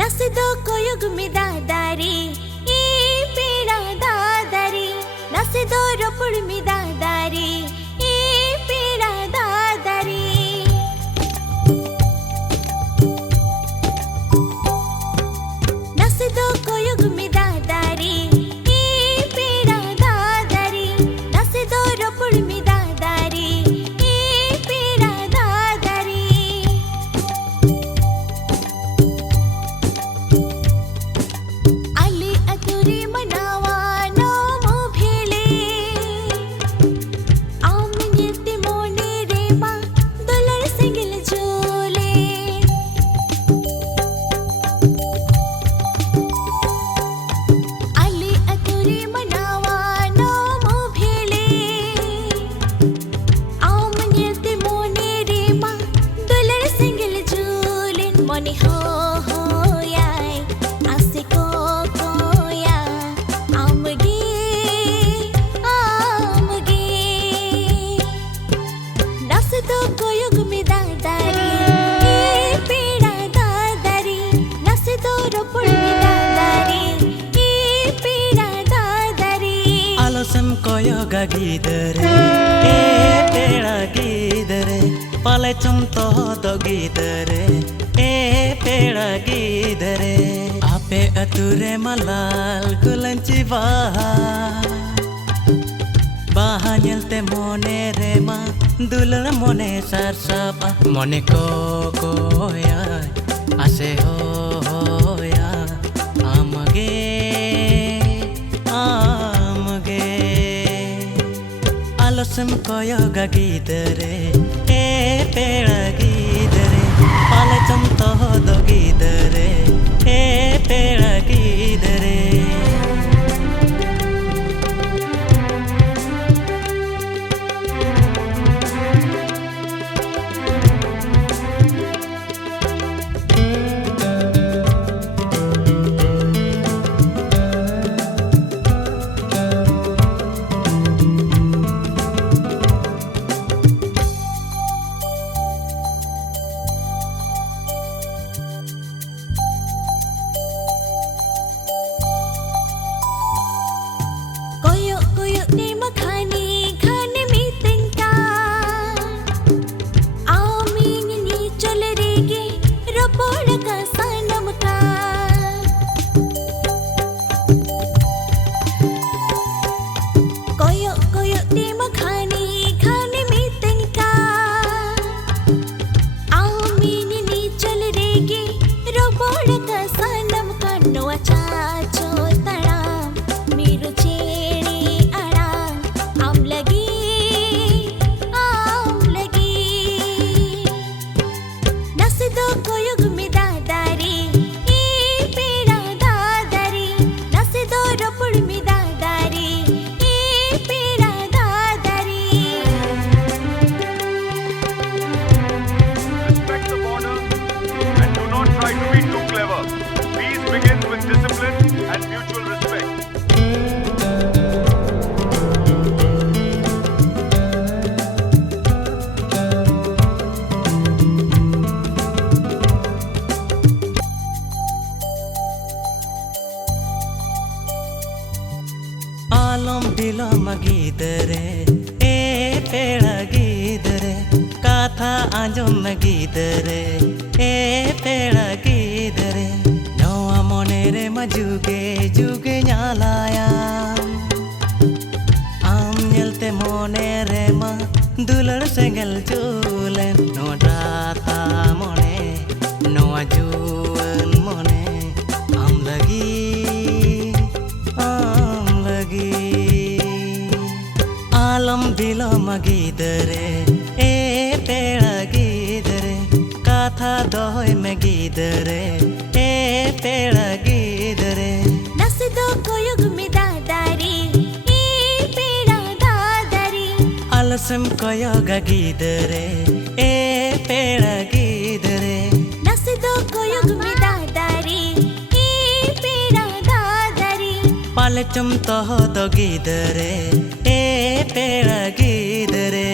ನಸೆದೋ ಕೊಯುಗುಮಿದಾದಾರಿ ಈ ಪೀಡಾದಾದಾರಿ ನಸೆದೋ ರೊಪುಳುಮಿದಾದಾರಿ ಈ ಪೀಡಾದಾದಾರಿ ನಸೆದೋ ಕೊಯುಗುಮಿದಾದಾರಿ ಈ ಪೀಡಾದಾದಾರಿ ನಸೆದೋ ರೊಪುಳುಮಿದಾದಾರಿ ಈ ಪೀಡಾದಾದಾರಿ ಅಲ್ಲಿ ಅತುರಿ ಮನಾವಾ ನೋಮು ಭೇಳೆ ಆಮಿನಿತಿ ಮೋನೆ ರೇಮಾ ದುಲರ್ ಸಿಂಗಿಲ್ ಜೋಲೆ ಅಲ್ಲಿ ಅತುರಿ ಮನಾವಾ ನೋಮು ಭೇಳೆ ಆಮಿನಿತಿ ಮೋನೆ ರೇಮಾ ದುಲರ್ ಸಿಂಗಿಲ್ ಜೋಲೆ ಮನೆ ಹೋ ಯಾಯ್ ಆಸೆ ಕೋಕೋಯಾ ಆಮ್ಗೆ ಆಮ್ಗೆ ನಸೆದೋ ಕೊಯುಗುಮಿದಾದಾರಿ ಈ ಪೀಡಾದಾದಾರಿ ನಸೆದೋ ರೊಪುಳುಮಿದಾದಾರಿ ಈ ಪೀಡಾದಾದಾರಿ ಆಲಸ್ಯಂ ಕೊಯೊಗಗಿದರೆ ಏ ಪೇಳಗಿದರೆ ಪಾಲೆಚಂ ತೋದಗಿದರೆ ಏ ಪೇಳಗಿದರೆ Ape ಅತುರೆ Malaal ಕುಲಂಚಿ baha nyelte mone rema dulal mone sarsapa mone koko ya ase ho ya amage alosam koyoga gidare e peda gidare palacham todo gidare e peda gidare koyo koyo ni makhani khane mi tinka aamini ni cholerege ropoda ka sanam ka koyo koyo ni makhani khane mi tinka aamini ni cholerege ropoda ka sanam ka no acha chotara miru cheni ara amlagi nasido koyugumidadari ee pidadadari nasido ropulmidadari ee pidadadari Respect the border and do not try to be too clever. Peace begins with discipline and mutual respect. आलम दिलम गीदरे ए पेड़गिदरे काथा आंजम गीदरे ए पेड़गिदरे नवा मोनेरे मजुगे जुगे न्यालाया आम नलते मोनेरे मा दुलर सेंगल चूले नोटाता मोने नोआ जुवन मोने आम लगी आलम दिलम गीदरे ए पेड़गिदरे काथा दोय में गीदरे ए पेड़गिदरे nasido koyugumidadari ee pidadadari आलस्यम कोयोगा गीदरे ए पेड़गिदरे nasido koyugumidadari ee pidadadari पालेचम तो दो गीदरे ए पेड़गिदरे